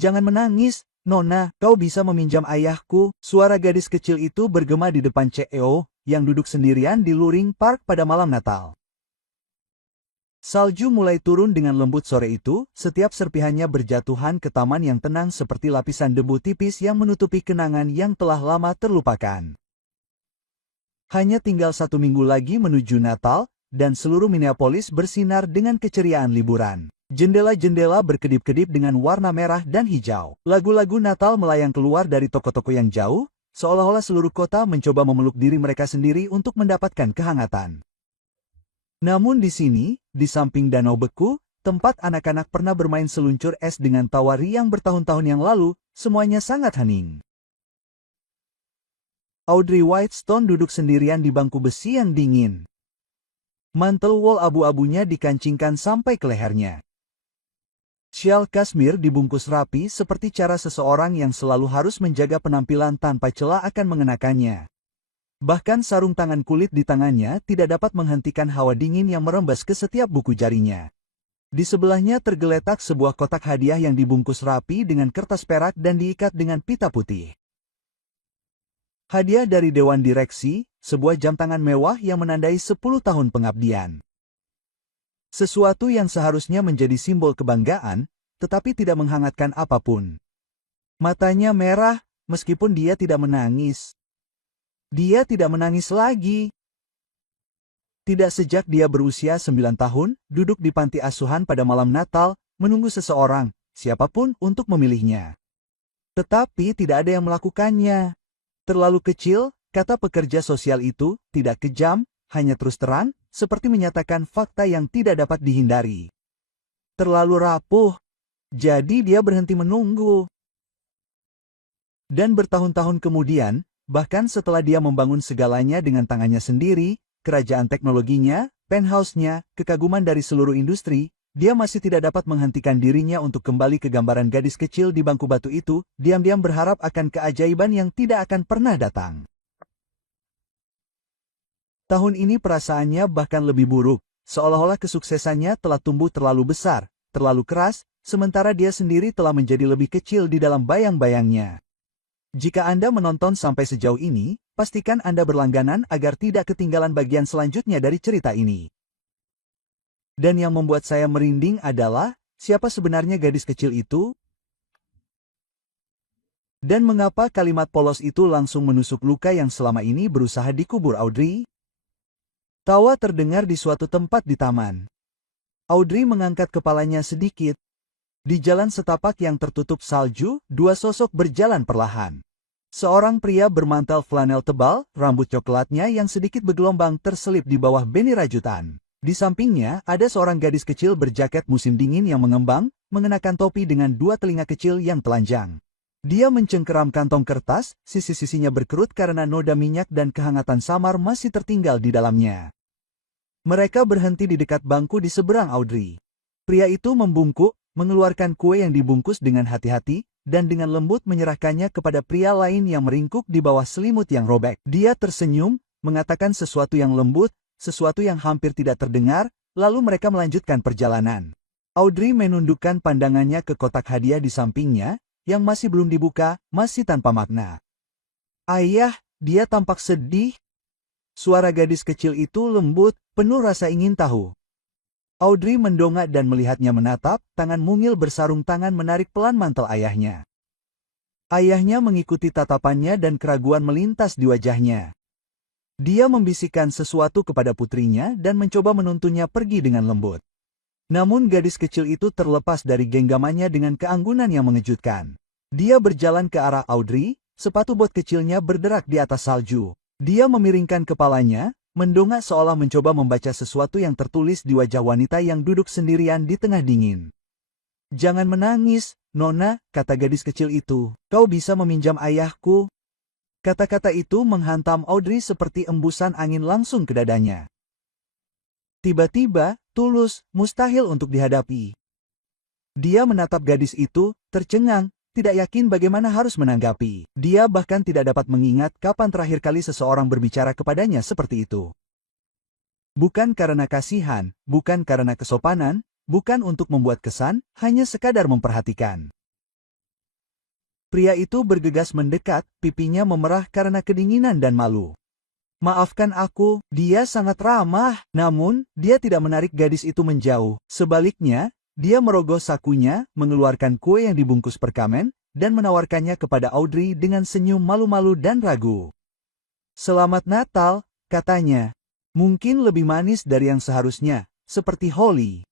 Jangan menangis, Nona, kau bisa meminjam ayahku. Suara gadis kecil itu bergema di depan CEO, yang duduk sendirian di Luring Park pada malam Natal. Salju mulai turun dengan lembut sore itu, setiap serpihannya berjatuhan ke taman yang tenang seperti lapisan debu tipis yang menutupi kenangan yang telah lama terlupakan. Hanya tinggal 1 minggu lagi menuju Natal, dan seluruh Minneapolis bersinar dengan keceriaan liburan. Jendela-jendela berkedip-kedip dengan warna merah dan hijau. Lagu-lagu Natal melayang keluar dari toko-toko yang jauh, seolah-olah seluruh kota mencoba memeluk diri mereka sendiri untuk mendapatkan kehangatan. Namun di sini, di samping danau beku, tempat anak-anak pernah bermain seluncur es dengan tawa riang bertahun-tahun yang lalu, semuanya sangat hening. Audrey Whitestone duduk sendirian di bangku besi yang dingin. Mantel wol abu-abunya dikancingkan sampai ke lehernya. Syal kashmir dibungkus rapi seperti cara seseorang yang selalu harus menjaga penampilan tanpa celah akan mengenakannya. Bahkan sarung tangan kulit di tangannya tidak dapat menghentikan hawa dingin yang merembes ke setiap buku jarinya. Di sebelahnya tergeletak sebuah kotak hadiah yang dibungkus rapi dengan kertas perak dan diikat dengan pita putih. Hadiah dari Dewan Direksi, sebuah jam tangan mewah yang menandai 10 tahun pengabdian. Sesuatu yang seharusnya menjadi simbol kebanggaan, tetapi tidak menghangatkan apapun. Matanya merah, meskipun dia tidak menangis. Dia tidak menangis lagi. Tidak sejak dia berusia 9 tahun, duduk di panti asuhan pada malam Natal, menunggu seseorang, siapapun untuk memilihnya. Tetapi tidak ada yang melakukannya. Terlalu kecil, kata pekerja sosial itu, tidak kejam, hanya terus terang, seperti menyatakan fakta yang tidak dapat dihindari. Terlalu rapuh. Jadi dia berhenti menunggu. Dan bertahun-tahun kemudian, bahkan setelah dia membangun segalanya dengan tangannya sendiri, kerajaan teknologinya, penthouse-nya, kekaguman dari seluruh industri, dia masih tidak dapat menghentikan dirinya untuk kembali ke gambaran gadis kecil di bangku batu itu, diam-diam berharap akan keajaiban yang tidak akan pernah datang. Tahun ini perasaannya bahkan lebih buruk, seolah-olah kesuksesannya telah tumbuh terlalu besar, terlalu keras, sementara dia sendiri telah menjadi lebih kecil di dalam bayang-bayangnya. Jika Anda menonton sampai sejauh ini, pastikan Anda berlangganan agar tidak ketinggalan bagian selanjutnya dari cerita ini. Dan yang membuat saya merinding adalah, siapa sebenarnya gadis kecil itu? Dan mengapa kalimat polos itu langsung menusuk luka yang selama ini berusaha dikubur Audrey? Tawa terdengar di suatu tempat di taman. Audrey mengangkat kepalanya sedikit. Di jalan setapak yang tertutup salju, dua sosok berjalan perlahan. Seorang pria bermantel flanel tebal, rambut coklatnya yang sedikit bergelombang terselip di bawah beni rajutan. Di sampingnya, ada seorang gadis kecil berjaket musim dingin yang mengembang, mengenakan topi dengan dua telinga kecil yang telanjang. Dia mencengkeram kantong kertas, sisi-sisinya berkerut karena noda minyak dan kehangatan samar masih tertinggal di dalamnya. Mereka berhenti di dekat bangku di seberang Audrey. Pria itu membungkuk, mengeluarkan kue yang dibungkus dengan hati-hati, dan dengan lembut menyerahkannya kepada pria lain yang meringkuk di bawah selimut yang robek. Dia tersenyum, mengatakan sesuatu yang lembut, sesuatu yang hampir tidak terdengar, lalu mereka melanjutkan perjalanan. Audrey menundukkan pandangannya ke kotak hadiah di sampingnya, yang masih belum dibuka, masih tanpa makna. Ayah, dia tampak sedih. Suara gadis kecil itu lembut, penuh rasa ingin tahu. Audrey mendongak dan melihatnya menatap, tangan mungil bersarung tangan menarik pelan mantel ayahnya. Ayahnya mengikuti tatapannya dan keraguan melintas di wajahnya. Dia membisikkan sesuatu kepada putrinya dan mencoba menuntunnya pergi dengan lembut. Namun gadis kecil itu terlepas dari genggamannya dengan keanggunan yang mengejutkan. Dia berjalan ke arah Audrey, sepatu bot kecilnya berderak di atas salju. Dia memiringkan kepalanya, mendongak seolah mencoba membaca sesuatu yang tertulis di wajah wanita yang duduk sendirian di tengah dingin. Jangan menangis, Nona, kata gadis kecil itu. Kau bisa meminjam ayahku. Kata-kata itu menghantam Audrey seperti embusan angin langsung ke dadanya. Tiba-tiba, tulus, mustahil untuk dihadapi. Dia menatap gadis itu, tercengang, tidak yakin bagaimana harus menanggapi. Dia bahkan tidak dapat mengingat kapan terakhir kali seseorang berbicara kepadanya seperti itu. Bukan karena kasihan, bukan karena kesopanan, bukan untuk membuat kesan, hanya sekadar memperhatikan. Pria itu bergegas mendekat, pipinya memerah karena kedinginan dan malu. Maafkan aku, dia sangat ramah. Namun, dia tidak menarik gadis itu menjauh. Sebaliknya, dia merogoh sakunya, mengeluarkan kue yang dibungkus perkamen, dan menawarkannya kepada Audrey dengan senyum malu-malu dan ragu. Selamat Natal, katanya. Mungkin lebih manis dari yang seharusnya, seperti Holly.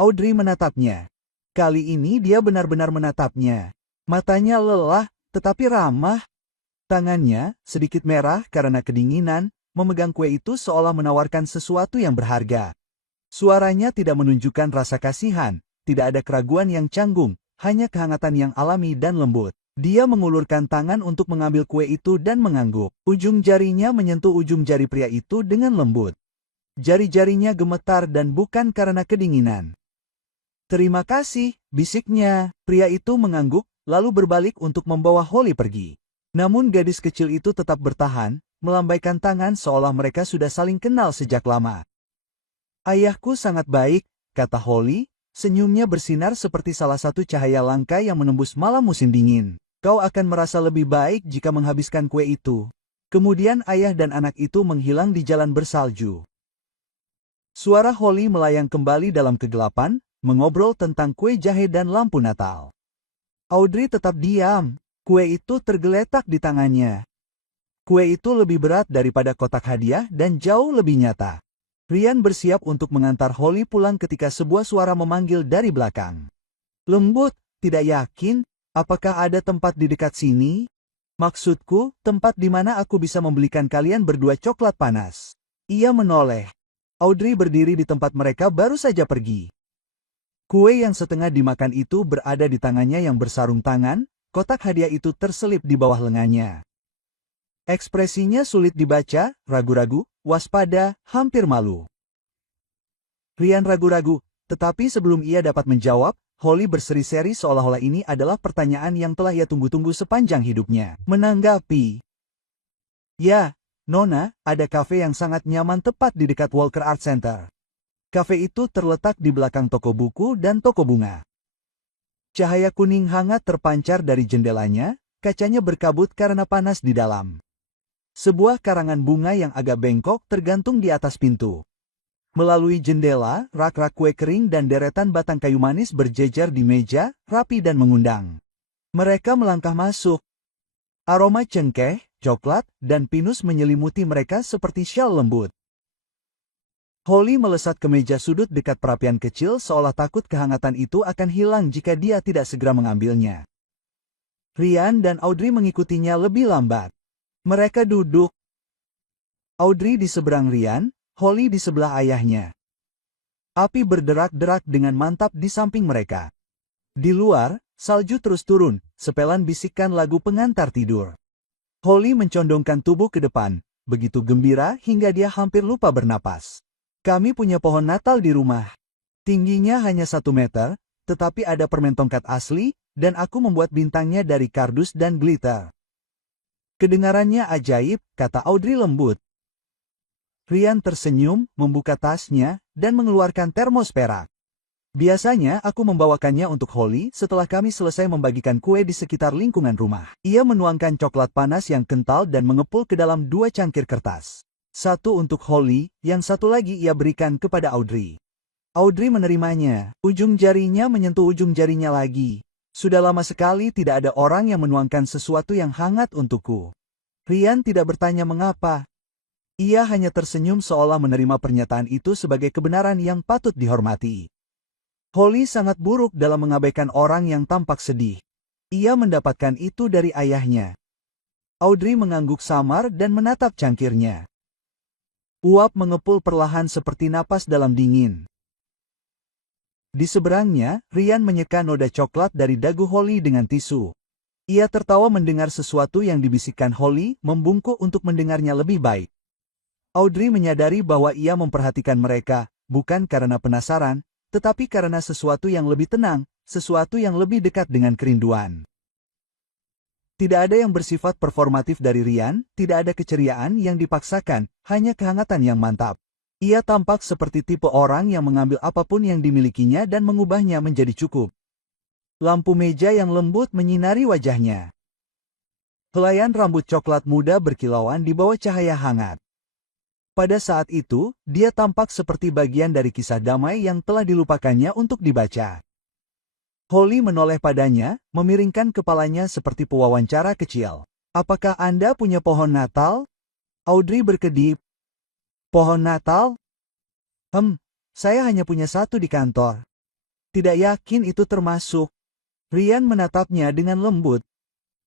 Audrey menatapnya. Kali ini dia benar-benar menatapnya. Matanya lelah, tetapi ramah. Tangannya, sedikit merah karena kedinginan, memegang kue itu seolah menawarkan sesuatu yang berharga. Suaranya tidak menunjukkan rasa kasihan, tidak ada keraguan yang canggung, hanya kehangatan yang alami dan lembut. Dia mengulurkan tangan untuk mengambil kue itu dan mengangguk. Ujung jarinya menyentuh ujung jari pria itu dengan lembut. Jari-jarinya gemetar dan bukan karena kedinginan. Terima kasih, bisiknya. Pria itu mengangguk, lalu berbalik untuk membawa Holly pergi. Namun gadis kecil itu tetap bertahan, melambaikan tangan seolah mereka sudah saling kenal sejak lama. Ayahku sangat baik, kata Holly, senyumnya bersinar seperti salah satu cahaya langka yang menembus malam musim dingin. Kau akan merasa lebih baik jika menghabiskan kue itu. Kemudian ayah dan anak itu menghilang di jalan bersalju. Suara Holly melayang kembali dalam kegelapan, mengobrol tentang kue jahe dan lampu Natal. Audrey tetap diam. Kue itu tergeletak di tangannya. Kue itu lebih berat daripada kotak hadiah dan jauh lebih nyata. Ryan bersiap untuk mengantar Holly pulang ketika sebuah suara memanggil dari belakang. Lembut, tidak yakin, apakah ada tempat di dekat sini? Maksudku, tempat di mana aku bisa membelikan kalian berdua coklat panas. Ia menoleh. Audrey berdiri di tempat mereka baru saja pergi. Kue yang setengah dimakan itu berada di tangannya yang bersarung tangan. Kotak hadiah itu terselip di bawah lengannya. Ekspresinya sulit dibaca, ragu-ragu, waspada, hampir malu. Ryan ragu-ragu, tetapi sebelum ia dapat menjawab, Holly berseri-seri seolah-olah ini adalah pertanyaan yang telah ia tunggu-tunggu sepanjang hidupnya. Menanggapi. Ya, Nona, ada kafe yang sangat nyaman tepat di dekat Walker Art Center. Kafe itu terletak di belakang toko buku dan toko bunga. Cahaya kuning hangat terpancar dari jendelanya, kacanya berkabut karena panas di dalam. Sebuah karangan bunga yang agak bengkok tergantung di atas pintu. Melalui jendela, rak-rak kue kering dan deretan batang kayu manis berjejer di meja, rapi dan mengundang. Mereka melangkah masuk. Aroma cengkeh, coklat, dan pinus menyelimuti mereka seperti syal lembut. Holly melesat ke meja sudut dekat perapian kecil seolah takut kehangatan itu akan hilang jika dia tidak segera mengambilnya. Ryan dan Audrey mengikutinya lebih lambat. Mereka duduk. Audrey di seberang Ryan, Holly di sebelah ayahnya. Api berderak-derak dengan mantap di samping mereka. Di luar, salju terus turun, sepelan bisikan lagu pengantar tidur. Holly mencondongkan tubuh ke depan, begitu gembira hingga dia hampir lupa bernapas. Kami punya pohon Natal di rumah. Tingginya hanya 1 meter, tetapi ada permen tongkat asli, dan aku membuat bintangnya dari kardus dan glitter. Kedengarannya ajaib, kata Audrey lembut. Ryan tersenyum, membuka tasnya, dan mengeluarkan termos perak. Biasanya aku membawakannya untuk Holly setelah kami selesai membagikan kue di sekitar lingkungan rumah. Ia menuangkan coklat panas yang kental dan mengepul ke dalam 2 cangkir kertas. Satu untuk Holly, yang satu lagi ia berikan kepada Audrey. Audrey menerimanya. Ujung jarinya menyentuh ujung jarinya lagi. Sudah lama sekali tidak ada orang yang menuangkan sesuatu yang hangat untukku. Ryan tidak bertanya mengapa. Ia hanya tersenyum seolah menerima pernyataan itu sebagai kebenaran yang patut dihormati. Holly sangat buruk dalam mengabaikan orang yang tampak sedih. Ia mendapatkan itu dari ayahnya. Audrey mengangguk samar dan menatap cangkirnya. Uap mengepul perlahan seperti napas dalam dingin. Di seberangnya, Ryan menyeka noda coklat dari dagu Holly dengan tisu. Ia tertawa mendengar sesuatu yang dibisikkan Holly, membungkuk untuk mendengarnya lebih baik. Audrey menyadari bahwa ia memperhatikan mereka, bukan karena penasaran, tetapi karena sesuatu yang lebih tenang, sesuatu yang lebih dekat dengan kerinduan. Tidak ada yang bersifat performatif dari Ryan, tidak ada keceriaan yang dipaksakan, hanya kehangatan yang mantap. Ia tampak seperti tipe orang yang mengambil apapun yang dimilikinya dan mengubahnya menjadi cukup. Lampu meja yang lembut menyinari wajahnya. Helaian rambut coklat muda berkilauan di bawah cahaya hangat. Pada saat itu, dia tampak seperti bagian dari kisah damai yang telah dilupakannya untuk dibaca. Holly menoleh padanya, memiringkan kepalanya seperti pewawancara kecil. Apakah Anda punya pohon Natal? Audrey berkedip. Pohon Natal? Saya hanya punya satu di kantor. Tidak yakin itu termasuk. Ryan menatapnya dengan lembut.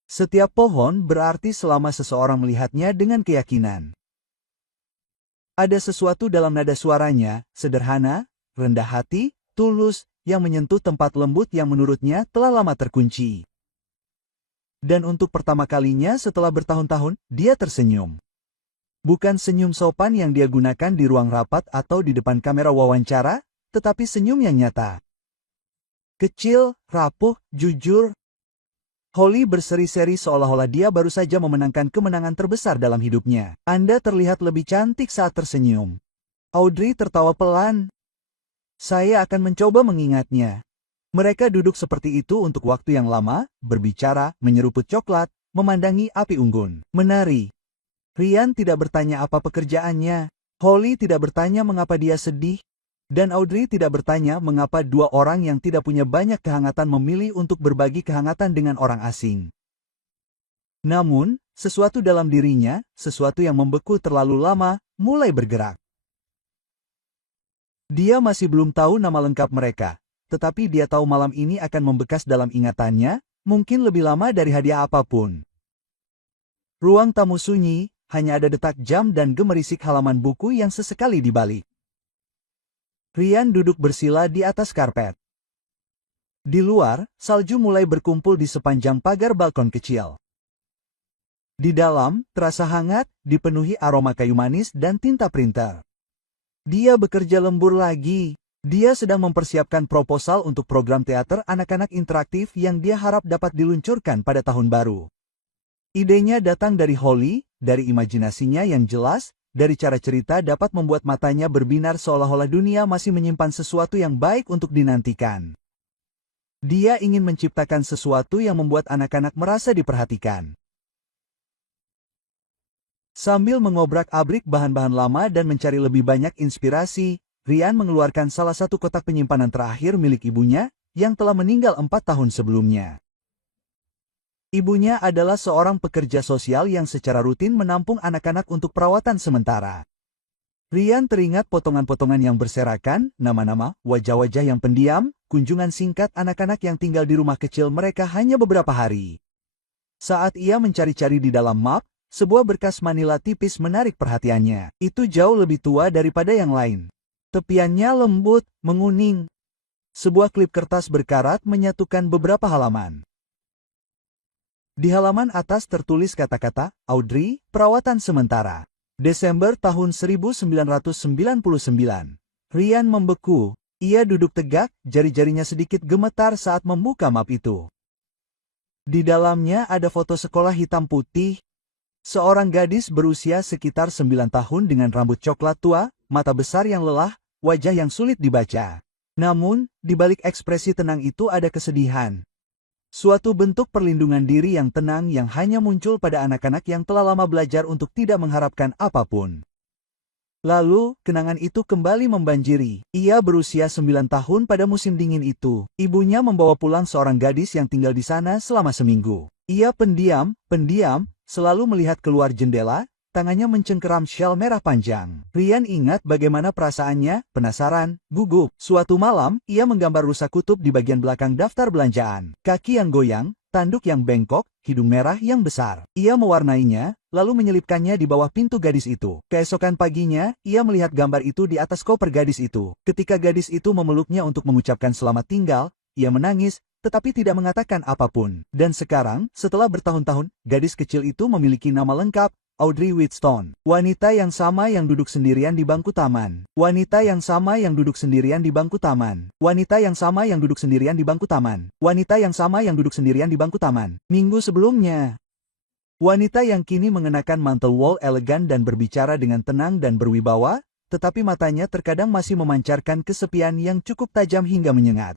Setiap pohon berarti selama seseorang melihatnya dengan keyakinan. Ada sesuatu dalam nada suaranya, sederhana, rendah hati, tulus, yang menyentuh tempat lembut yang menurutnya telah lama terkunci. Dan untuk pertama kalinya setelah bertahun-tahun, dia tersenyum. Bukan senyum sopan yang dia gunakan di ruang rapat atau di depan kamera wawancara, tetapi senyum yang nyata. Kecil, rapuh, jujur. Holly berseri-seri seolah-olah dia baru saja memenangkan kemenangan terbesar dalam hidupnya. Anda terlihat lebih cantik saat tersenyum. Audrey tertawa pelan. Saya akan mencoba mengingatnya. Mereka duduk seperti itu untuk waktu yang lama, berbicara, menyeruput coklat, memandangi api unggun, menari. Ryan tidak bertanya apa pekerjaannya. Holly tidak bertanya mengapa dia sedih. Dan Audrey tidak bertanya mengapa dua orang yang tidak punya banyak kehangatan memilih untuk berbagi kehangatan dengan orang asing. Namun, sesuatu dalam dirinya, sesuatu yang membeku terlalu lama, mulai bergerak. Dia masih belum tahu nama lengkap mereka, tetapi dia tahu malam ini akan membekas dalam ingatannya, mungkin lebih lama dari hadiah apapun. Ruang tamu sunyi, hanya ada detak jam dan gemerisik halaman buku yang sesekali dibalik. Ryan duduk bersila di atas karpet. Di luar, salju mulai berkumpul di sepanjang pagar balkon kecil. Di dalam, terasa hangat, dipenuhi aroma kayu manis dan tinta printer. Dia bekerja lembur lagi. Dia sedang mempersiapkan proposal untuk program teater anak-anak interaktif yang dia harap dapat diluncurkan pada tahun baru. Idenya datang dari Holly, dari imajinasinya yang jelas, dari cara cerita dapat membuat matanya berbinar seolah-olah dunia masih menyimpan sesuatu yang baik untuk dinantikan. Dia ingin menciptakan sesuatu yang membuat anak-anak merasa diperhatikan. Sambil mengobrak-abrik bahan-bahan lama dan mencari lebih banyak inspirasi, Ryan mengeluarkan salah satu kotak penyimpanan terakhir milik ibunya, yang telah meninggal 4 tahun sebelumnya. Ibunya adalah seorang pekerja sosial yang secara rutin menampung anak-anak untuk perawatan sementara. Ryan teringat potongan-potongan yang berserakan, nama-nama, wajah-wajah yang pendiam, kunjungan singkat anak-anak yang tinggal di rumah kecil mereka hanya beberapa hari. Saat ia mencari-cari di dalam map, sebuah berkas manila tipis menarik perhatiannya. Itu jauh lebih tua daripada yang lain. Tepiannya lembut, menguning. Sebuah klip kertas berkarat menyatukan beberapa halaman. Di halaman atas tertulis kata-kata, Audrey, perawatan sementara. Desember tahun 1999. Ryan membeku. Ia duduk tegak, jari-jarinya sedikit gemetar saat membuka map itu. Di dalamnya ada foto sekolah hitam putih. Seorang gadis berusia sekitar 9 tahun dengan rambut coklat tua, mata besar yang lelah, wajah yang sulit dibaca. Namun, di balik ekspresi tenang itu ada kesedihan. Suatu bentuk perlindungan diri yang tenang yang hanya muncul pada anak-anak yang telah lama belajar untuk tidak mengharapkan apapun. Lalu, kenangan itu kembali membanjiri. Ia berusia 9 tahun pada musim dingin itu. Ibunya membawa pulang seorang gadis yang tinggal di sana selama seminggu. Ia pendiam, selalu melihat keluar jendela, tangannya mencengkeram syal merah panjang. Ryan ingat bagaimana perasaannya, penasaran, gugup. Suatu malam, ia menggambar rusa kutub di bagian belakang daftar belanjaan. Kaki yang goyang, tanduk yang bengkok, hidung merah yang besar. Ia mewarnainya, lalu menyelipkannya di bawah pintu gadis itu. Keesokan paginya, ia melihat gambar itu di atas koper gadis itu. Ketika gadis itu memeluknya untuk mengucapkan selamat tinggal, ia menangis, tetapi tidak mengatakan apapun. Dan sekarang, setelah bertahun-tahun, gadis kecil itu memiliki nama lengkap, Audrey Wheatstone. Wanita yang sama yang duduk sendirian di bangku taman. Wanita yang sama yang duduk sendirian di bangku taman. Wanita yang sama yang duduk sendirian di bangku taman. Wanita yang sama yang duduk sendirian di bangku taman. Minggu sebelumnya. Wanita yang kini mengenakan mantel wol elegan dan berbicara dengan tenang dan berwibawa, tetapi matanya terkadang masih memancarkan kesepian yang cukup tajam hingga menyengat.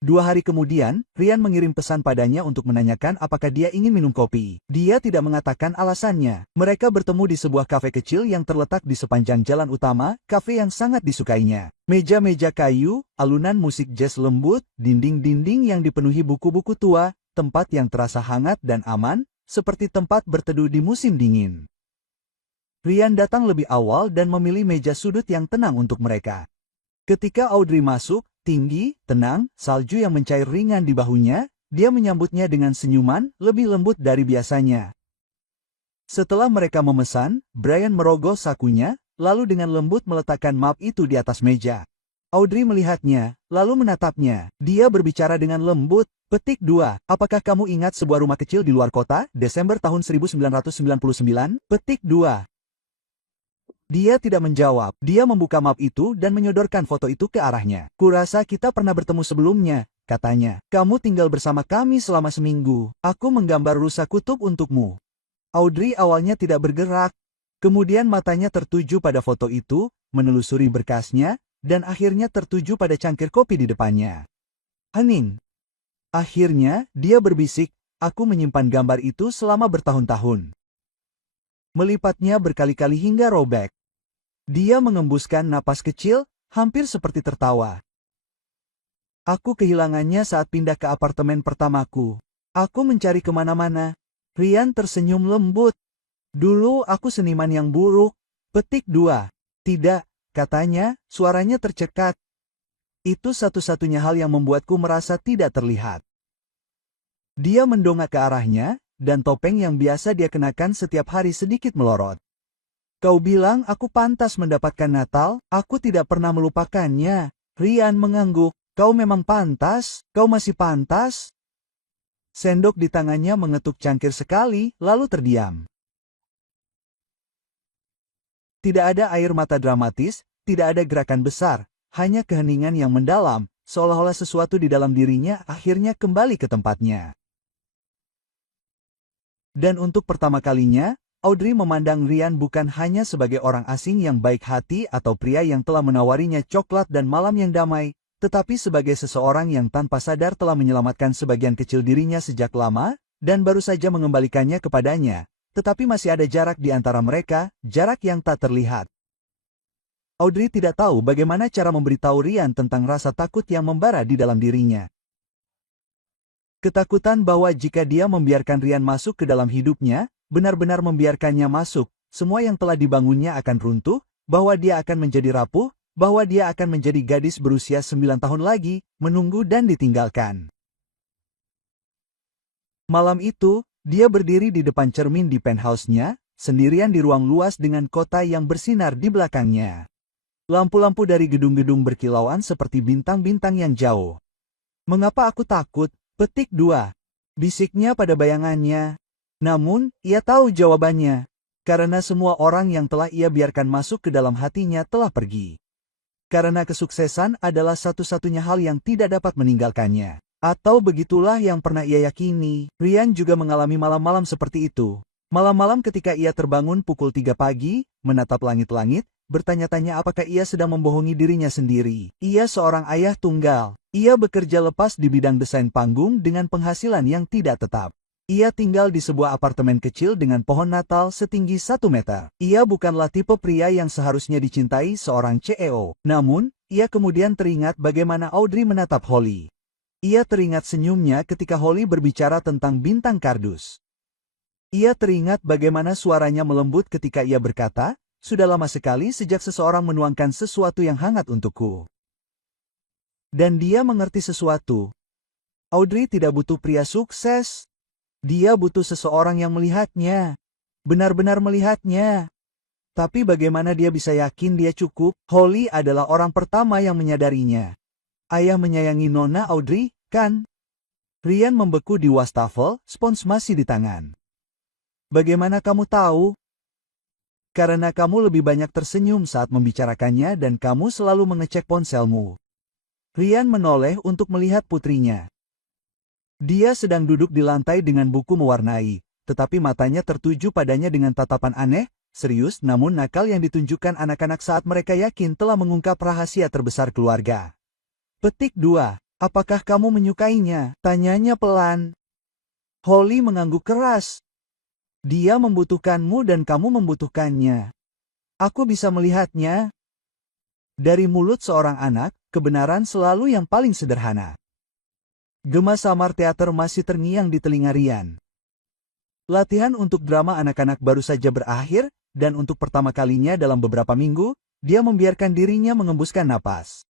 2 hari kemudian, Ryan mengirim pesan padanya untuk menanyakan apakah dia ingin minum kopi. Dia tidak mengatakan alasannya. Mereka bertemu di sebuah kafe kecil yang terletak di sepanjang jalan utama, kafe yang sangat disukainya. Meja-meja kayu, alunan musik jazz lembut, dinding-dinding yang dipenuhi buku-buku tua, tempat yang terasa hangat dan aman, seperti tempat berteduh di musim dingin. Ryan datang lebih awal dan memilih meja sudut yang tenang untuk mereka. Ketika Audrey masuk, tinggi, tenang, salju yang mencair ringan di bahunya, dia menyambutnya dengan senyuman, lebih lembut dari biasanya. Setelah mereka memesan, Brian merogoh sakunya, lalu dengan lembut meletakkan map itu di atas meja. Audrey melihatnya, lalu menatapnya. Dia berbicara dengan lembut. Petik 2. Apakah kamu ingat sebuah rumah kecil di luar kota, Desember tahun 1999? Petik 2. Dia tidak menjawab. Dia membuka map itu dan menyodorkan foto itu ke arahnya. Kurasa kita pernah bertemu sebelumnya, katanya. Kamu tinggal bersama kami selama seminggu. Aku menggambar rusa kutub untukmu. Audrey awalnya tidak bergerak. Kemudian matanya tertuju pada foto itu, menelusuri berkasnya, dan akhirnya tertuju pada cangkir kopi di depannya. Hening. Akhirnya, dia berbisik, aku menyimpan gambar itu selama bertahun-tahun. Melipatnya berkali-kali hingga robek. Dia mengembuskan napas kecil, hampir seperti tertawa. Aku kehilangannya saat pindah ke apartemen pertamaku. Aku mencari kemana-mana. Ryan tersenyum lembut. Dulu aku seniman yang buruk. Petik 2. Tidak, katanya, suaranya tercekat. Itu satu-satunya hal yang membuatku merasa tidak terlihat. Dia mendongak ke arahnya, dan topeng yang biasa dia kenakan setiap hari sedikit melorot. Kau bilang aku pantas mendapatkan Natal, aku tidak pernah melupakannya. Ryan mengangguk. Kau memang pantas, kau masih pantas. Sendok di tangannya mengetuk cangkir sekali, lalu terdiam. Tidak ada air mata dramatis, tidak ada gerakan besar, hanya keheningan yang mendalam, seolah-olah sesuatu di dalam dirinya akhirnya kembali ke tempatnya. Dan untuk pertama kalinya, Audrey memandang Ryan bukan hanya sebagai orang asing yang baik hati atau pria yang telah menawarinya coklat dan malam yang damai, tetapi sebagai seseorang yang tanpa sadar telah menyelamatkan sebagian kecil dirinya sejak lama, dan baru saja mengembalikannya kepadanya, tetapi masih ada jarak di antara mereka, jarak yang tak terlihat. Audrey tidak tahu bagaimana cara memberitahu Ryan tentang rasa takut yang membara di dalam dirinya. Ketakutan bahwa jika dia membiarkan Ryan masuk ke dalam hidupnya, benar-benar membiarkannya masuk, semua yang telah dibangunnya akan runtuh, bahwa dia akan menjadi rapuh, bahwa dia akan menjadi gadis berusia 9 tahun lagi, menunggu dan ditinggalkan. Malam itu, dia berdiri di depan cermin di penthouse-nya, sendirian di ruang luas dengan kota yang bersinar di belakangnya. Lampu-lampu dari gedung-gedung berkilauan seperti bintang-bintang yang jauh. Mengapa aku takut? Petik 2. Bisiknya pada bayangannya. Namun, ia tahu jawabannya. Karena semua orang yang telah ia biarkan masuk ke dalam hatinya telah pergi. Karena kesuksesan adalah satu-satunya hal yang tidak dapat meninggalkannya. Atau begitulah yang pernah ia yakini. Ryan juga mengalami malam-malam seperti itu. Malam-malam ketika ia terbangun pukul 3 pagi, menatap langit-langit, bertanya-tanya apakah ia sedang membohongi dirinya sendiri. Ia seorang ayah tunggal. Ia bekerja lepas di bidang desain panggung dengan penghasilan yang tidak tetap. Ia tinggal di sebuah apartemen kecil dengan pohon Natal setinggi 1 meter. Ia bukanlah tipe pria yang seharusnya dicintai seorang CEO. Namun, ia kemudian teringat bagaimana Audrey menatap Holly. Ia teringat senyumnya ketika Holly berbicara tentang bintang kardus. Ia teringat bagaimana suaranya melembut ketika ia berkata, "Sudah lama sekali sejak seseorang menuangkan sesuatu yang hangat untukku." Dan dia mengerti sesuatu. Audrey tidak butuh pria sukses. Dia butuh seseorang yang melihatnya. Benar-benar melihatnya. Tapi bagaimana dia bisa yakin dia cukup? Holly adalah orang pertama yang menyadarinya. Ayah menyayangi Nona Audrey, kan? Ryan membeku di wastafel, spons masih di tangan. Bagaimana kamu tahu? Karena kamu lebih banyak tersenyum saat membicarakannya dan kamu selalu mengecek ponselmu. Ryan menoleh untuk melihat putrinya. Dia sedang duduk di lantai dengan buku mewarnai, tetapi matanya tertuju padanya dengan tatapan aneh, serius namun nakal yang ditunjukkan anak-anak saat mereka yakin telah mengungkap rahasia terbesar keluarga. Petik 2. Apakah kamu menyukainya? Tanyanya pelan. Holly mengangguk keras. Dia membutuhkanmu dan kamu membutuhkannya. Aku bisa melihatnya. Dari mulut seorang anak, kebenaran selalu yang paling sederhana. Gema samar teater masih terngiang di telinga Ryan. Latihan untuk drama anak-anak baru saja berakhir, dan untuk pertama kalinya dalam beberapa minggu, dia membiarkan dirinya mengembuskan napas.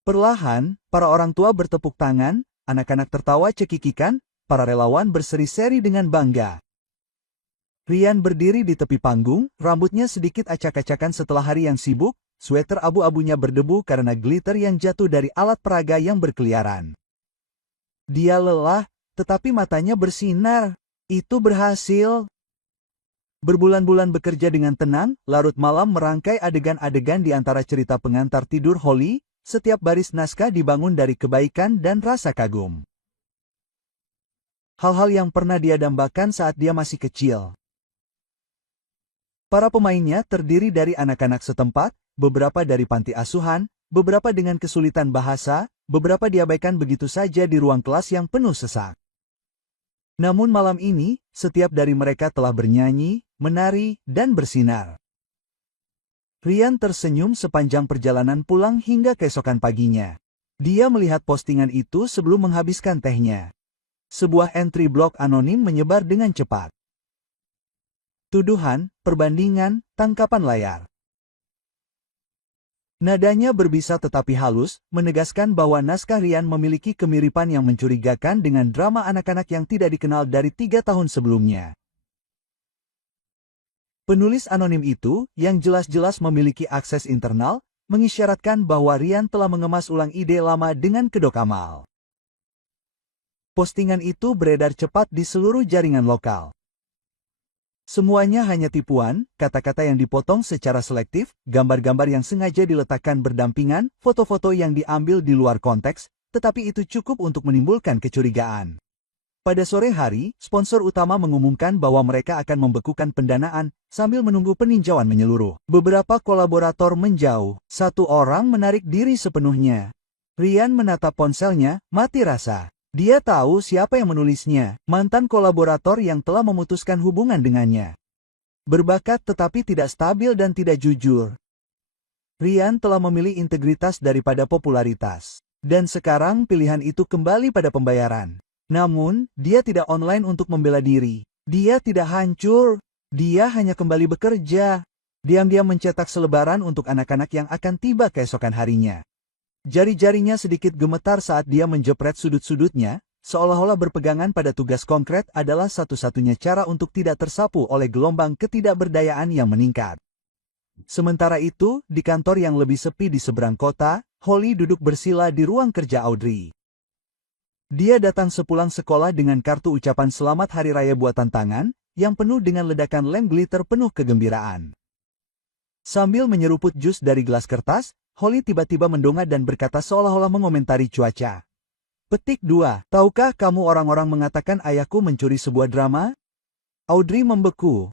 Perlahan, para orang tua bertepuk tangan, anak-anak tertawa cekikikan, para relawan berseri-seri dengan bangga. Ryan berdiri di tepi panggung, rambutnya sedikit acak-acakan setelah hari yang sibuk, sweater abu-abunya berdebu karena glitter yang jatuh dari alat peraga yang berkeliaran. Dia lelah, tetapi matanya bersinar. Itu berhasil. Berbulan-bulan bekerja dengan tenang, larut malam merangkai adegan-adegan di antara cerita pengantar tidur Holly. Setiap baris naskah dibangun dari kebaikan dan rasa kagum. Hal-hal yang pernah dia dambakan saat dia masih kecil. Para pemainnya terdiri dari anak-anak setempat, beberapa dari panti asuhan, beberapa dengan kesulitan bahasa, beberapa diabaikan begitu saja di ruang kelas yang penuh sesak. Namun malam ini, setiap dari mereka telah bernyanyi, menari, dan bersinar. Ryan tersenyum sepanjang perjalanan pulang hingga keesokan paginya. Dia melihat postingan itu sebelum menghabiskan tehnya. Sebuah entry blog anonim menyebar dengan cepat. Tuduhan, perbandingan, tangkapan layar. Nadanya berbisa tetapi halus, menegaskan bahwa naskah Ryan memiliki kemiripan yang mencurigakan dengan drama anak-anak yang tidak dikenal dari 3 tahun sebelumnya. Penulis anonim itu, yang jelas-jelas memiliki akses internal, mengisyaratkan bahwa Ryan telah mengemas ulang ide lama dengan kedok amal. Postingan itu beredar cepat di seluruh jaringan lokal. Semuanya hanya tipuan, kata-kata yang dipotong secara selektif, gambar-gambar yang sengaja diletakkan berdampingan, foto-foto yang diambil di luar konteks, tetapi itu cukup untuk menimbulkan kecurigaan. Pada sore hari, sponsor utama mengumumkan bahwa mereka akan membekukan pendanaan, sambil menunggu peninjauan menyeluruh. Beberapa kolaborator menjauh, satu orang menarik diri sepenuhnya. Ryan menatap ponselnya, mati rasa. Dia tahu siapa yang menulisnya, mantan kolaborator yang telah memutuskan hubungan dengannya. Berbakat tetapi tidak stabil dan tidak jujur. Ryan telah memilih integritas daripada popularitas. Dan sekarang pilihan itu kembali pada pembayaran. Namun, dia tidak online untuk membela diri. Dia tidak hancur. Dia hanya kembali bekerja. Diam-diam mencetak selebaran untuk anak-anak yang akan tiba keesokan harinya. Jari-jarinya sedikit gemetar saat dia menjepret sudut-sudutnya, seolah-olah berpegangan pada tugas konkret adalah satu-satunya cara untuk tidak tersapu oleh gelombang ketidakberdayaan yang meningkat. Sementara itu, di kantor yang lebih sepi di seberang kota, Holly duduk bersila di ruang kerja Audrey. Dia datang sepulang sekolah dengan kartu ucapan selamat hari raya buatan tangan, yang penuh dengan ledakan lem glitter penuh kegembiraan. Sambil menyeruput jus dari gelas kertas, Holly tiba-tiba mendongak dan berkata seolah-olah mengomentari cuaca. Petik 2. Tahukah kamu orang-orang mengatakan ayahku mencuri sebuah drama? Audrey membeku.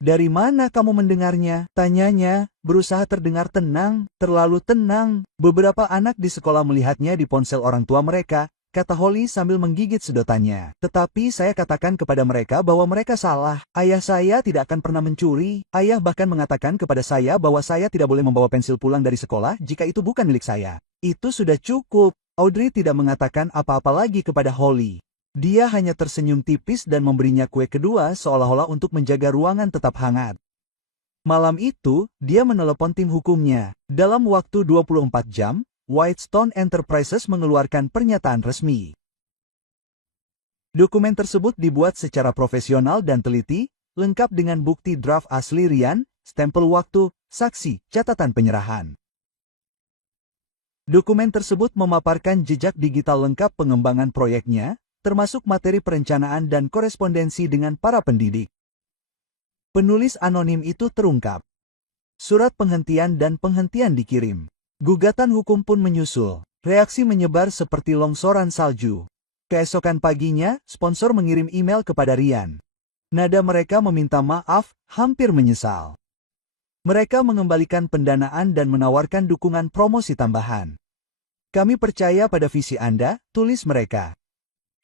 Dari mana kamu mendengarnya? Tanyanya, berusaha terdengar tenang, terlalu tenang. Beberapa anak di sekolah melihatnya di ponsel orang tua mereka, kata Holly sambil menggigit sedotannya. Tetapi saya katakan kepada mereka bahwa mereka salah. Ayah saya tidak akan pernah mencuri. Ayah bahkan mengatakan kepada saya bahwa saya tidak boleh membawa pensil pulang dari sekolah jika itu bukan milik saya. Itu sudah cukup. Audrey tidak mengatakan apa-apa lagi kepada Holly. Dia hanya tersenyum tipis dan memberinya kue kedua seolah-olah untuk menjaga ruangan tetap hangat. Malam itu, dia menelepon tim hukumnya. Dalam waktu 24 jam, Whitestone Enterprises mengeluarkan pernyataan resmi. Dokumen tersebut dibuat secara profesional dan teliti, lengkap dengan bukti draft asli Ryan, stempel waktu, saksi, catatan penyerahan. Dokumen tersebut memaparkan jejak digital lengkap pengembangan proyeknya, termasuk materi perencanaan dan korespondensi dengan para pendidik. Penulis anonim itu terungkap. Surat penghentian dan penghentian dikirim. Gugatan hukum pun menyusul. Reaksi menyebar seperti longsoran salju. Keesokan paginya, sponsor mengirim email kepada Ryan. Nada mereka meminta maaf, hampir menyesal. Mereka mengembalikan pendanaan dan menawarkan dukungan promosi tambahan. Kami percaya pada visi Anda, tulis mereka.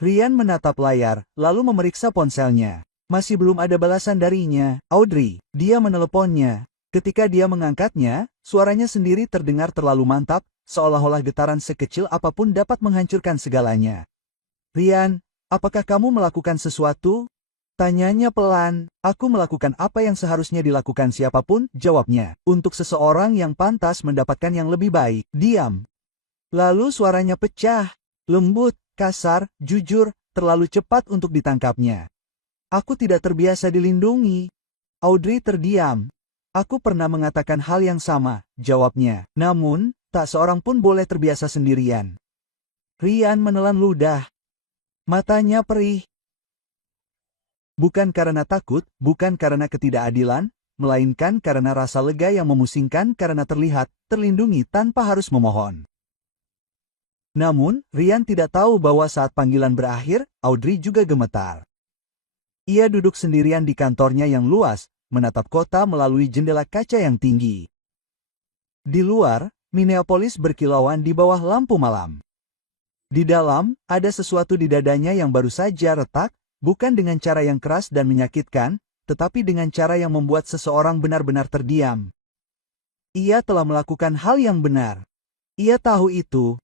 Ryan menatap layar, lalu memeriksa ponselnya. Masih belum ada balasan darinya. Audrey, dia meneleponnya. Ketika dia mengangkatnya, suaranya sendiri terdengar terlalu mantap, seolah-olah getaran sekecil apapun dapat menghancurkan segalanya. Ryan, apakah kamu melakukan sesuatu? Tanyanya pelan. Aku melakukan apa yang seharusnya dilakukan siapapun, jawabnya. Untuk seseorang yang pantas mendapatkan yang lebih baik, diam. Lalu suaranya pecah. Lembut, kasar, jujur, terlalu cepat untuk ditangkapnya. Aku tidak terbiasa dilindungi. Audrey terdiam. Aku pernah mengatakan hal yang sama, jawabnya. Namun, tak seorang pun boleh terbiasa sendirian. Ryan menelan ludah. Matanya perih. Bukan karena takut, bukan karena ketidakadilan, melainkan karena rasa lega yang memusingkan karena terlihat, terlindungi tanpa harus memohon. Namun, Ryan tidak tahu bahwa saat panggilan berakhir, Audrey juga gemetar. Ia duduk sendirian di kantornya yang luas, menatap kota melalui jendela kaca yang tinggi. Di luar, Minneapolis berkilauan di bawah lampu malam. Di dalam, ada sesuatu di dadanya yang baru saja retak, bukan dengan cara yang keras dan menyakitkan, tetapi dengan cara yang membuat seseorang benar-benar terdiam. Ia telah melakukan hal yang benar. Ia tahu itu.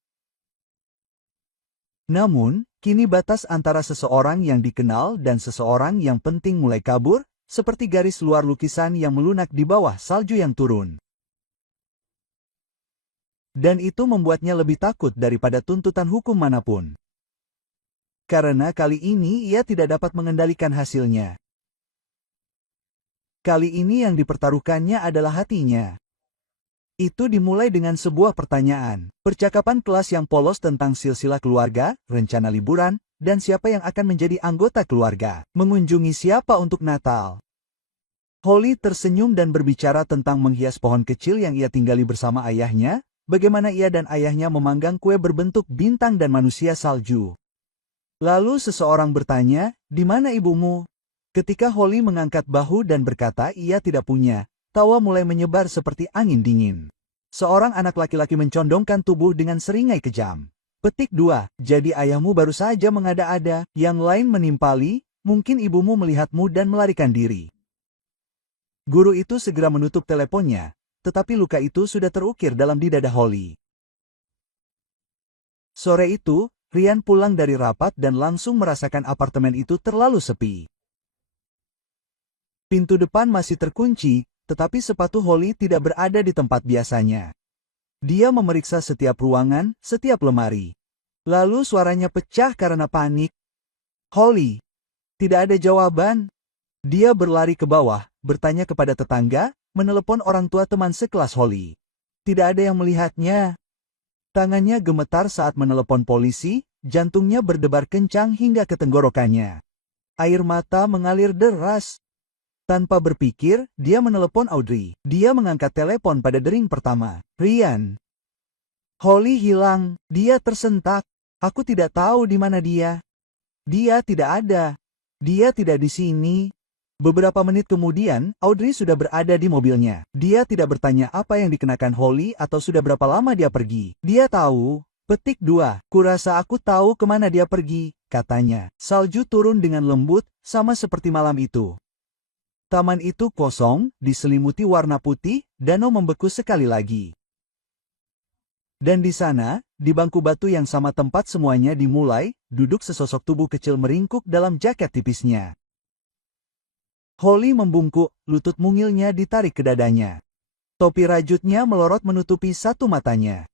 Namun, kini batas antara seseorang yang dikenal dan seseorang yang penting mulai kabur, seperti garis luar lukisan yang melunak di bawah salju yang turun. Dan itu membuatnya lebih takut daripada tuntutan hukum manapun. Karena kali ini ia tidak dapat mengendalikan hasilnya. Kali ini yang dipertaruhkannya adalah hatinya. Itu dimulai dengan sebuah pertanyaan. Percakapan kelas yang polos tentang silsilah keluarga, rencana liburan, dan siapa yang akan menjadi anggota keluarga. Mengunjungi siapa untuk Natal. Holly tersenyum dan berbicara tentang menghias pohon kecil yang ia tinggali bersama ayahnya, bagaimana ia dan ayahnya memanggang kue berbentuk bintang dan manusia salju. Lalu seseorang bertanya, "Di mana ibumu?" Ketika Holly mengangkat bahu dan berkata ia tidak punya, tawa mulai menyebar seperti angin dingin. Seorang anak laki-laki mencondongkan tubuh dengan seringai kejam. Petik 2, jadi ayahmu baru saja mengada-ada, yang lain menimpali, mungkin ibumu melihatmu dan melarikan diri. Guru itu segera menutup teleponnya, tetapi luka itu sudah terukir dalam di dada Holly. Sore itu, Ryan pulang dari rapat dan langsung merasakan apartemen itu terlalu sepi. Pintu depan masih terkunci, tetapi sepatu Holly tidak berada di tempat biasanya. Dia memeriksa setiap ruangan, setiap lemari. Lalu suaranya pecah karena panik. "Holly!" Tidak ada jawaban. Dia berlari ke bawah, bertanya kepada tetangga, menelepon orang tua teman sekelas Holly. Tidak ada yang melihatnya. Tangannya gemetar saat menelepon polisi, jantungnya berdebar kencang hingga ke tenggorokannya. Air mata mengalir deras. Tanpa berpikir, dia menelepon Audrey. Dia mengangkat telepon pada dering pertama. "Ryan." Holly hilang. Dia tersentak. "Aku tidak tahu di mana dia." "Dia tidak ada. Dia tidak di sini." Beberapa menit kemudian, Audrey sudah berada di mobilnya. Dia tidak bertanya apa yang dikenakan Holly atau sudah berapa lama dia pergi. Dia tahu. Petik 2, "Kurasa aku tahu kemana dia pergi," katanya. Salju turun dengan lembut, sama seperti malam itu. Taman itu kosong, diselimuti warna putih, danau membeku sekali lagi. Dan di sana, di bangku batu yang sama tempat semuanya dimulai, duduk sesosok tubuh kecil meringkuk dalam jaket tipisnya. Holly membungkuk, lutut mungilnya ditarik ke dadanya. Topi rajutnya melorot menutupi satu matanya.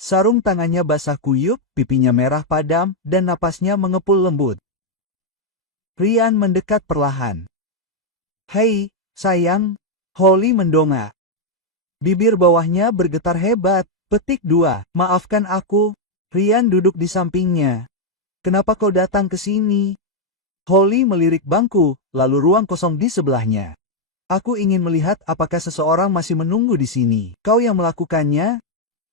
Sarung tangannya basah kuyup, pipinya merah padam, dan napasnya mengepul lembut. Ryan mendekat perlahan. "Hei, sayang." Holly mendongak. Bibir bawahnya bergetar hebat. Petik 2, "Maafkan aku." Ryan duduk di sampingnya. "Kenapa kau datang ke sini?" Holly melirik bangku, lalu ruang kosong di sebelahnya. "Aku ingin melihat apakah seseorang masih menunggu di sini." "Kau yang melakukannya?"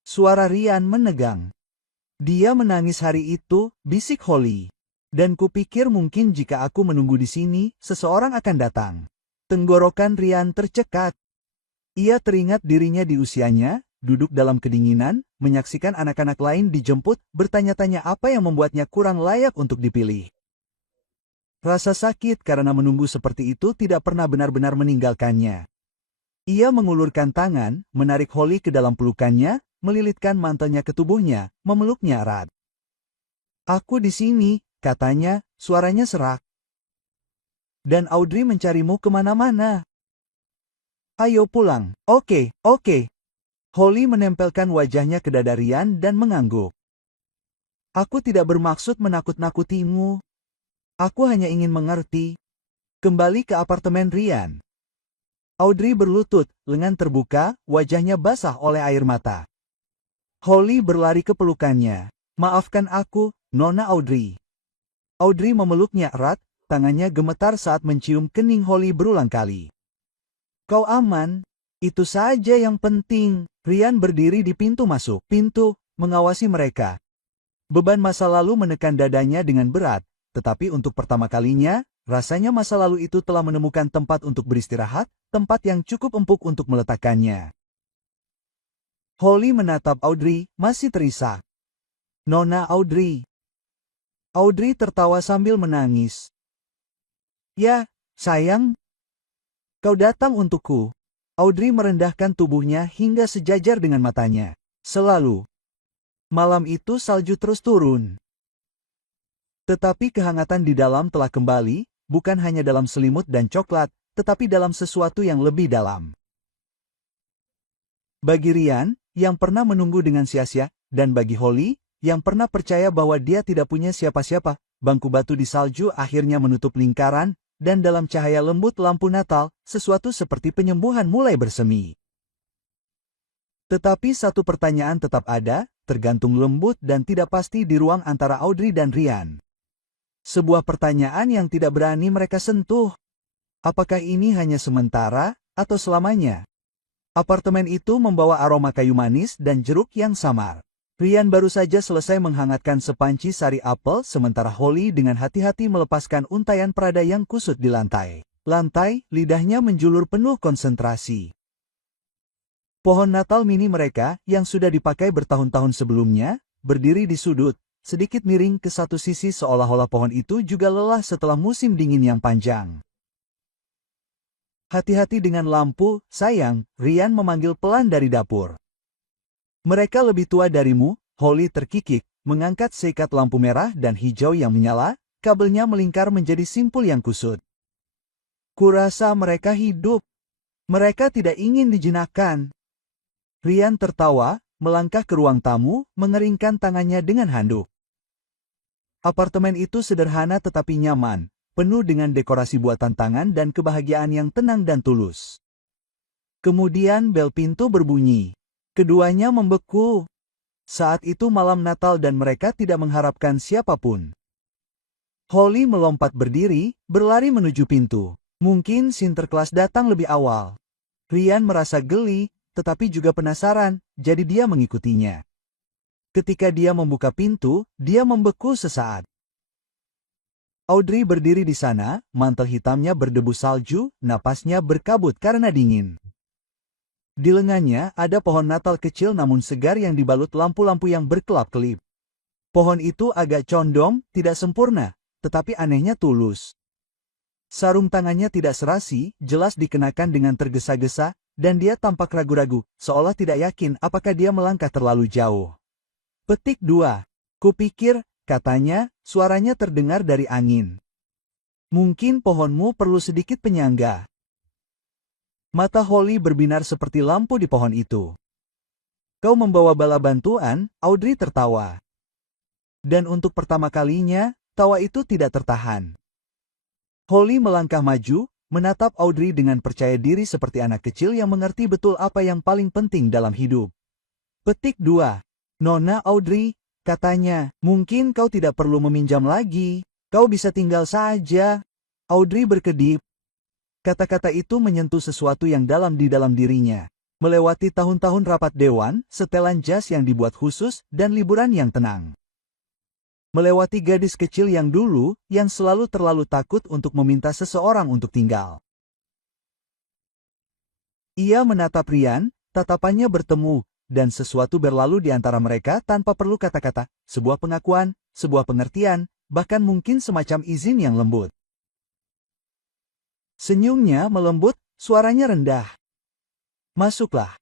Suara Ryan menegang. "Dia menangis hari itu," bisik Holly. "Dan kupikir mungkin jika aku menunggu di sini, seseorang akan datang." Tenggorokan Ryan tercekat. Ia teringat dirinya di usianya, duduk dalam kedinginan, menyaksikan anak-anak lain dijemput, bertanya-tanya apa yang membuatnya kurang layak untuk dipilih. Rasa sakit karena menunggu seperti itu tidak pernah benar-benar meninggalkannya. Ia mengulurkan tangan, menarik Holly ke dalam pelukannya, melilitkan mantelnya ke tubuhnya, memeluknya erat. "Aku di sini," katanya, suaranya serak. "Dan Audrey mencarimu kemana-mana. Ayo pulang." "Oke, oke." Holly menempelkan wajahnya ke dada Ryan dan mengangguk. "Aku tidak bermaksud menakut-nakutimu. Aku hanya ingin mengerti." Kembali ke apartemen Ryan. Audrey berlutut, lengan terbuka, wajahnya basah oleh air mata. Holly berlari ke pelukannya. "Maafkan aku, Nona Audrey." Audrey memeluknya erat, tangannya gemetar saat mencium kening Holly berulang kali. "Kau aman? Itu saja yang penting." Ryan berdiri di pintu masuk. Pintu, mengawasi mereka. Beban masa lalu menekan dadanya dengan berat, tetapi untuk pertama kalinya, rasanya masa lalu itu telah menemukan tempat untuk beristirahat, tempat yang cukup empuk untuk meletakkannya. Holly menatap Audrey, masih terisak. "Nona Audrey." Audrey tertawa sambil menangis. "Ya, sayang. Kau datang untukku." Audrey merendahkan tubuhnya hingga sejajar dengan matanya. "Selalu." Malam itu salju terus turun. Tetapi kehangatan di dalam telah kembali, bukan hanya dalam selimut dan coklat, tetapi dalam sesuatu yang lebih dalam. Bagi Ryan, yang pernah menunggu dengan sia-sia, dan bagi Holly, yang pernah percaya bahwa dia tidak punya siapa-siapa, bangku batu di salju akhirnya menutup lingkaran, dan dalam cahaya lembut lampu Natal, sesuatu seperti penyembuhan mulai bersemi. Tetapi satu pertanyaan tetap ada, tergantung lembut dan tidak pasti di ruang antara Audrey dan Ryan. Sebuah pertanyaan yang tidak berani mereka sentuh. Apakah ini hanya sementara, atau selamanya? Apartemen itu membawa aroma kayu manis dan jeruk yang samar. Ryan baru saja selesai menghangatkan sepanci sari apel sementara Holly dengan hati-hati melepaskan untayan prada yang kusut di lantai. Lidahnya menjulur penuh konsentrasi. Pohon Natal mini mereka, yang sudah dipakai bertahun-tahun sebelumnya, berdiri di sudut, sedikit miring ke satu sisi seolah-olah pohon itu juga lelah setelah musim dingin yang panjang. "Hati-hati dengan lampu, sayang," Ryan memanggil pelan dari dapur. "Mereka lebih tua darimu," Holly terkikik, mengangkat seikat lampu merah dan hijau yang menyala, kabelnya melingkar menjadi simpul yang kusut. "Kurasa mereka hidup. Mereka tidak ingin dijinakkan." Ryan tertawa, melangkah ke ruang tamu, mengeringkan tangannya dengan handuk. Apartemen itu sederhana tetapi nyaman, penuh dengan dekorasi buatan tangan dan kebahagiaan yang tenang dan tulus. Kemudian bel pintu berbunyi. Keduanya membeku. Saat itu malam Natal dan mereka tidak mengharapkan siapapun. Holly melompat berdiri, berlari menuju pintu. Mungkin Sinterklas datang lebih awal. Ryan merasa geli, tetapi juga penasaran, jadi dia mengikutinya. Ketika dia membuka pintu, dia membeku sesaat. Audrey berdiri di sana, mantel hitamnya berdebu salju, napasnya berkabut karena dingin. Di lengannya ada pohon Natal kecil namun segar yang dibalut lampu-lampu yang berkelap-kelip. Pohon itu agak condong, tidak sempurna, tetapi anehnya tulus. Sarung tangannya tidak serasi, jelas dikenakan dengan tergesa-gesa, dan dia tampak ragu-ragu, seolah tidak yakin apakah dia melangkah terlalu jauh. Petik 2. Kupikir, katanya, suaranya terdengar dari angin. "Mungkin pohonmu perlu sedikit penyangga." Mata Holly berbinar seperti lampu di pohon itu. "Kau membawa bala bantuan?" Audrey tertawa. Dan untuk pertama kalinya, tawa itu tidak tertahan. Holly melangkah maju, menatap Audrey dengan percaya diri seperti anak kecil yang mengerti betul apa yang paling penting dalam hidup. Petik 2. "Nona Audrey," katanya, "mungkin kau tidak perlu meminjam lagi. Kau bisa tinggal saja." Audrey berkedip. Kata-kata itu menyentuh sesuatu yang dalam di dalam dirinya. Melewati tahun-tahun rapat dewan, setelan jas yang dibuat khusus, dan liburan yang tenang. Melewati gadis kecil yang dulu, yang selalu terlalu takut untuk meminta seseorang untuk tinggal. Ia menatap Ryan, tatapannya bertemu, dan sesuatu berlalu di antara mereka tanpa perlu kata-kata, sebuah pengakuan, sebuah pengertian, bahkan mungkin semacam izin yang lembut. Senyumnya melembut, suaranya rendah. Masuklah.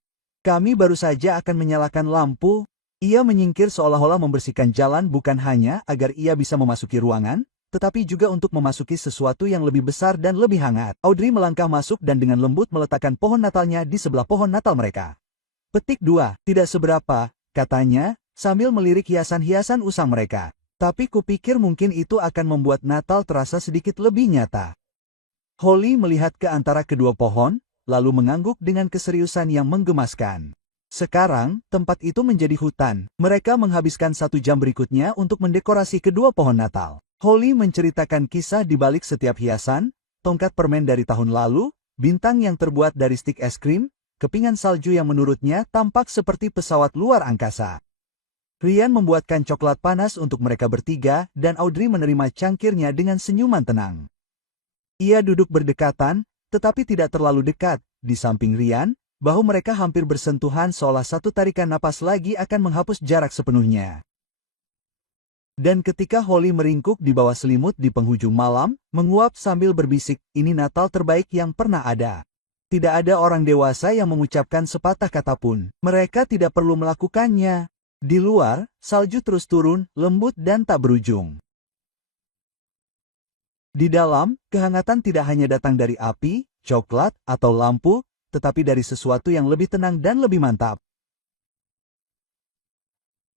Kami baru saja akan menyalakan lampu. Ia menyingkir seolah-olah membersihkan jalan bukan hanya agar ia bisa memasuki ruangan, tetapi juga untuk memasuki sesuatu yang lebih besar dan lebih hangat. Audrey melangkah masuk dan dengan lembut meletakkan pohon Natalnya di sebelah pohon Natal mereka. Petik 2, tidak seberapa, katanya, sambil melirik hiasan-hiasan usang mereka. Tapi kupikir mungkin itu akan membuat Natal terasa sedikit lebih nyata. Holly melihat ke antara kedua pohon, lalu mengangguk dengan keseriusan yang menggemaskan. Sekarang, tempat itu menjadi hutan. Mereka menghabiskan 1 jam berikutnya untuk mendekorasi kedua pohon Natal. Holly menceritakan kisah di balik setiap hiasan, tongkat permen dari tahun lalu, bintang yang terbuat dari stik es krim, kepingan salju yang menurutnya tampak seperti pesawat luar angkasa. Ryan membuatkan coklat panas untuk mereka bertiga dan Audrey menerima cangkirnya dengan senyuman tenang. Ia duduk berdekatan, tetapi tidak terlalu dekat, di samping Ryan, bahu mereka hampir bersentuhan seolah satu tarikan napas lagi akan menghapus jarak sepenuhnya. Dan ketika Holly meringkuk di bawah selimut di penghujung malam, menguap sambil berbisik, ini Natal terbaik yang pernah ada. Tidak ada orang dewasa yang mengucapkan sepatah kata pun. Mereka tidak perlu melakukannya. Di luar, salju terus turun, lembut dan tak berujung. Di dalam, kehangatan tidak hanya datang dari api, coklat, atau lampu, tetapi dari sesuatu yang lebih tenang dan lebih mantap.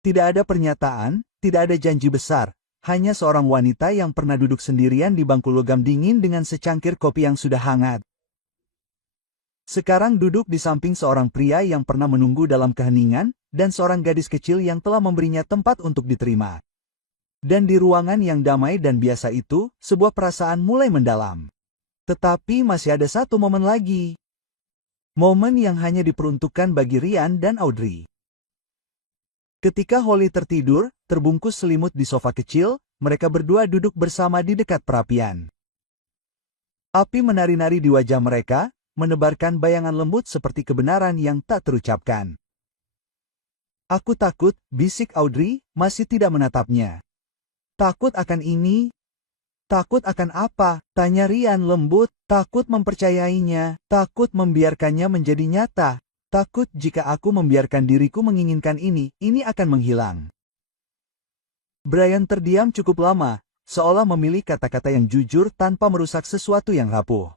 Tidak ada pernyataan, tidak ada janji besar, hanya seorang wanita yang pernah duduk sendirian di bangku logam dingin dengan secangkir kopi yang sudah hangat. Sekarang duduk di samping seorang pria yang pernah menunggu dalam keheningan, dan seorang gadis kecil yang telah memberinya tempat untuk diterima. Dan di ruangan yang damai dan biasa itu, sebuah perasaan mulai mendalam. Tetapi masih ada satu momen lagi. Momen yang hanya diperuntukkan bagi Ryan dan Audrey. Ketika Holly tertidur, terbungkus selimut di sofa kecil, mereka berdua duduk bersama di dekat perapian. Api menari-nari di wajah mereka, menebarkan bayangan lembut seperti kebenaran yang tak terucapkan. Aku takut, bisik Audrey, masih tidak menatapnya. Takut akan ini? Takut akan apa? Tanya Ryan lembut, takut mempercayainya, takut membiarkannya menjadi nyata, takut jika aku membiarkan diriku menginginkan ini akan menghilang. Brian terdiam cukup lama, seolah memilih kata-kata yang jujur tanpa merusak sesuatu yang rapuh.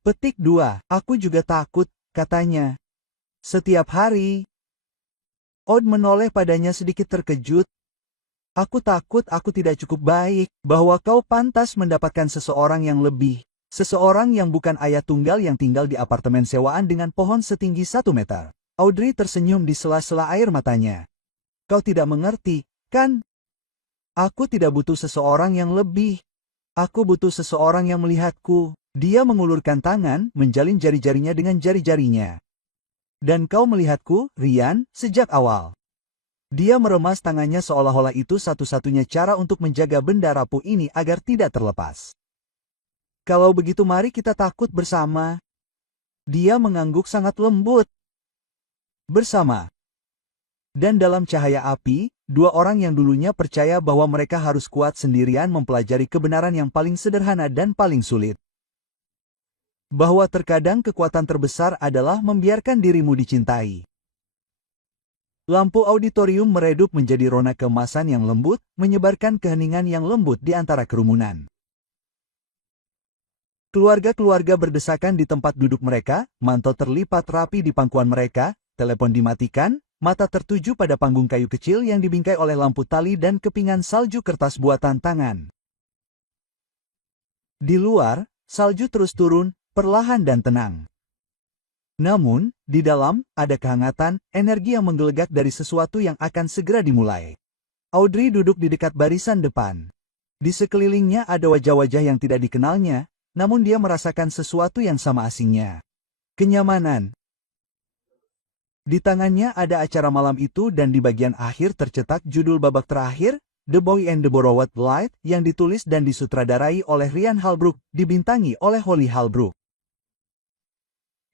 Petik 2, aku juga takut, katanya. Setiap hari. Odd menoleh padanya sedikit terkejut. Aku takut aku tidak cukup baik, bahwa kau pantas mendapatkan seseorang yang lebih. Seseorang yang bukan ayah tunggal yang tinggal di apartemen sewaan dengan pohon setinggi 1 meter. Audrey tersenyum di sela-sela air matanya. Kau tidak mengerti, kan? Aku tidak butuh seseorang yang lebih. Aku butuh seseorang yang melihatku. Dia mengulurkan tangan, menjalin jari-jarinya dengan jari-jarinya. Dan kau melihatku, Ryan, sejak awal. Dia meremas tangannya seolah-olah itu satu-satunya cara untuk menjaga benda rapuh ini agar tidak terlepas. Kalau begitu mari kita takut bersama. Dia mengangguk sangat lembut. Bersama. Dan dalam cahaya api, 2 orang yang dulunya percaya bahwa mereka harus kuat sendirian mempelajari kebenaran yang paling sederhana dan paling sulit. Bahwa terkadang kekuatan terbesar adalah membiarkan dirimu dicintai. Lampu auditorium meredup menjadi rona keemasan yang lembut, menyebarkan keheningan yang lembut di antara kerumunan. Keluarga-keluarga berdesakan di tempat duduk mereka, mantel terlipat rapi di pangkuan mereka, telepon dimatikan, mata tertuju pada panggung kayu kecil yang dibingkai oleh lampu tali dan kepingan salju kertas buatan tangan. Di luar, salju terus turun, perlahan dan tenang. Namun, di dalam, ada kehangatan, energi yang menggelegak dari sesuatu yang akan segera dimulai. Audrey duduk di dekat barisan depan. Di sekelilingnya ada wajah-wajah yang tidak dikenalnya, namun dia merasakan sesuatu yang sama asingnya. Kenyamanan. Di tangannya ada acara malam itu dan di bagian akhir tercetak judul babak terakhir, The Boy and the Borrowed Light, yang ditulis dan disutradarai oleh Ryan Halbrook, dibintangi oleh Holly Halbrook.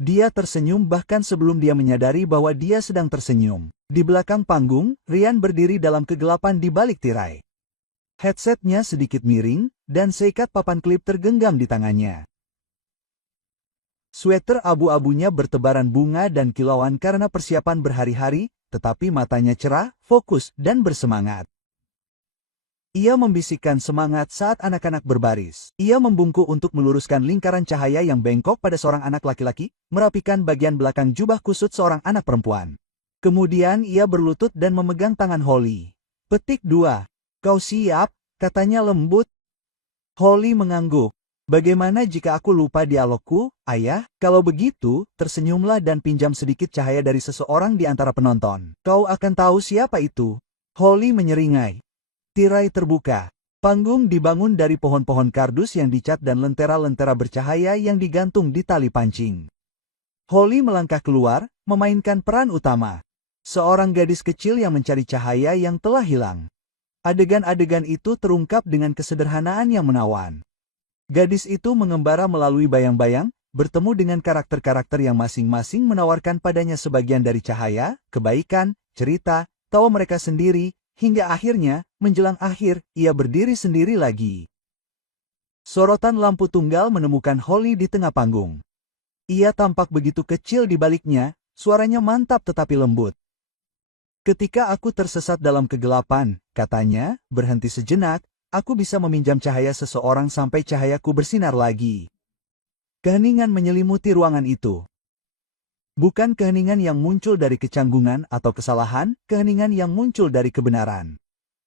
Dia tersenyum bahkan sebelum dia menyadari bahwa dia sedang tersenyum. Di belakang panggung, Ryan berdiri dalam kegelapan di balik tirai. Headsetnya sedikit miring, dan seikat papan klip tergenggam di tangannya. Sweater abu-abunya bertebaran bunga dan kilauan karena persiapan berhari-hari, tetapi matanya cerah, fokus, dan bersemangat. Ia membisikkan semangat saat anak-anak berbaris. Ia membungkuk untuk meluruskan lingkaran cahaya yang bengkok pada seorang anak laki-laki, merapikan bagian belakang jubah kusut seorang anak perempuan. Kemudian ia berlutut dan memegang tangan Holly. Petik 2. Kau siap? Katanya lembut. Holly mengangguk. Bagaimana jika aku lupa dialogku, ayah? Kalau begitu, tersenyumlah dan pinjam sedikit cahaya dari seseorang di antara penonton. Kau akan tahu siapa itu. Holly menyeringai. Tirai terbuka. Panggung dibangun dari pohon-pohon kardus yang dicat dan lentera-lentera bercahaya yang digantung di tali pancing. Holly melangkah keluar, memainkan peran utama. Seorang gadis kecil yang mencari cahaya yang telah hilang. Adegan-adegan itu terungkap dengan kesederhanaan yang menawan. Gadis itu mengembara melalui bayang-bayang, bertemu dengan karakter-karakter yang masing-masing menawarkan padanya sebagian dari cahaya, kebaikan, cerita, tawa mereka sendiri, hingga akhirnya, menjelang akhir, ia berdiri sendiri lagi. Sorotan lampu tunggal menemukan Holly di tengah panggung. Ia tampak begitu kecil di baliknya, suaranya mantap tetapi lembut. Ketika aku tersesat dalam kegelapan, katanya, berhenti sejenak, aku bisa meminjam cahaya seseorang sampai cahayaku bersinar lagi. Keheningan menyelimuti ruangan itu. Bukan keheningan yang muncul dari kecanggungan atau kesalahan, keheningan yang muncul dari kebenaran.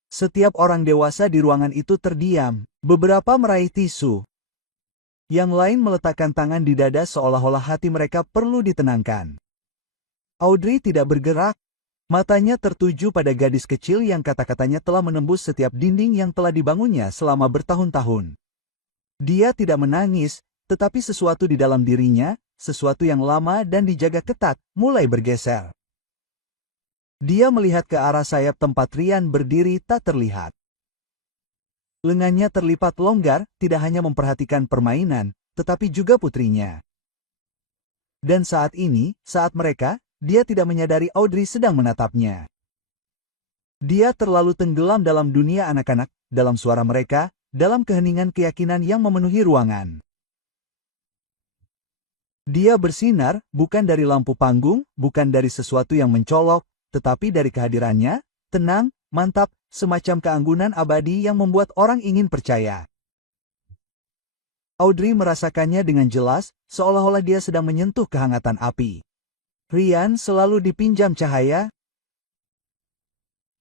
Setiap orang dewasa di ruangan itu terdiam, beberapa meraih tisu. Yang lain meletakkan tangan di dada seolah-olah hati mereka perlu ditenangkan. Audrey tidak bergerak. Matanya tertuju pada gadis kecil yang kata-katanya telah menembus setiap dinding yang telah dibangunnya selama bertahun-tahun. Dia tidak menangis, tetapi sesuatu di dalam dirinya, sesuatu yang lama dan dijaga ketat, mulai bergeser. Dia melihat ke arah sayap tempat Ryan berdiri tak terlihat. Lengannya terlipat longgar, tidak hanya memperhatikan permainan, tetapi juga putrinya. Dan saat ini, saat mereka, dia tidak menyadari Audrey sedang menatapnya. Dia terlalu tenggelam dalam dunia anak-anak, dalam suara mereka, dalam keheningan keyakinan yang memenuhi ruangan. Dia bersinar, bukan dari lampu panggung, bukan dari sesuatu yang mencolok, tetapi dari kehadirannya, tenang, mantap, semacam keanggunan abadi yang membuat orang ingin percaya. Audrey merasakannya dengan jelas, seolah-olah dia sedang menyentuh kehangatan api. Ryan selalu dipinjam cahaya.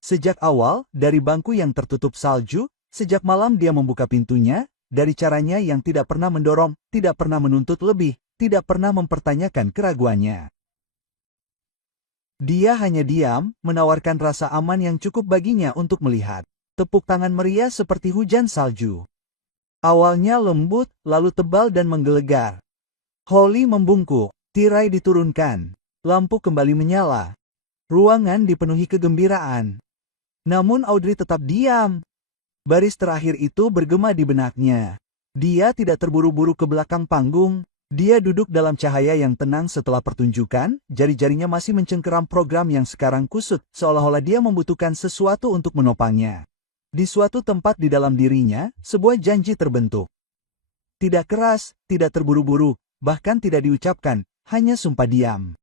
Sejak awal, dari bangku yang tertutup salju, sejak malam dia membuka pintunya, dari caranya yang tidak pernah mendorong, tidak pernah menuntut lebih, tidak pernah mempertanyakan keraguannya. Dia hanya diam, menawarkan rasa aman yang cukup baginya untuk melihat. Tepuk tangan meriah seperti hujan salju. Awalnya lembut, lalu tebal dan menggelegar. Holly membungkuk, tirai diturunkan, lampu kembali menyala. Ruangan dipenuhi kegembiraan. Namun Audrey tetap diam. Baris terakhir itu bergema di benaknya. Dia tidak terburu-buru ke belakang panggung. Dia duduk dalam cahaya yang tenang setelah pertunjukan, jari-jarinya masih mencengkeram program yang sekarang kusut, seolah-olah dia membutuhkan sesuatu untuk menopangnya. Di suatu tempat di dalam dirinya, sebuah janji terbentuk. Tidak keras, tidak terburu-buru, bahkan tidak diucapkan, hanya sumpah diam.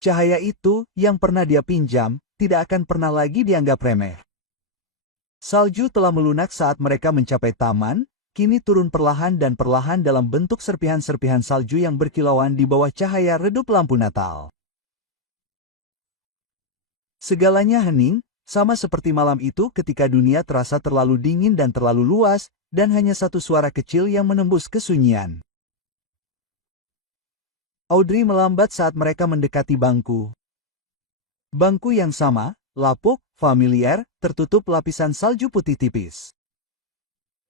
Cahaya itu, yang pernah dia pinjam, tidak akan pernah lagi dianggap remeh. Salju telah melunak saat mereka mencapai taman, kini turun perlahan dan perlahan dalam bentuk serpihan-serpihan salju yang berkilauan di bawah cahaya redup lampu Natal. Segalanya hening, sama seperti malam itu ketika dunia terasa terlalu dingin dan terlalu luas, dan hanya satu suara kecil yang menembus kesunyian. Audrey melambat saat mereka mendekati bangku. Bangku yang sama, lapuk, familiar, tertutup lapisan salju putih tipis.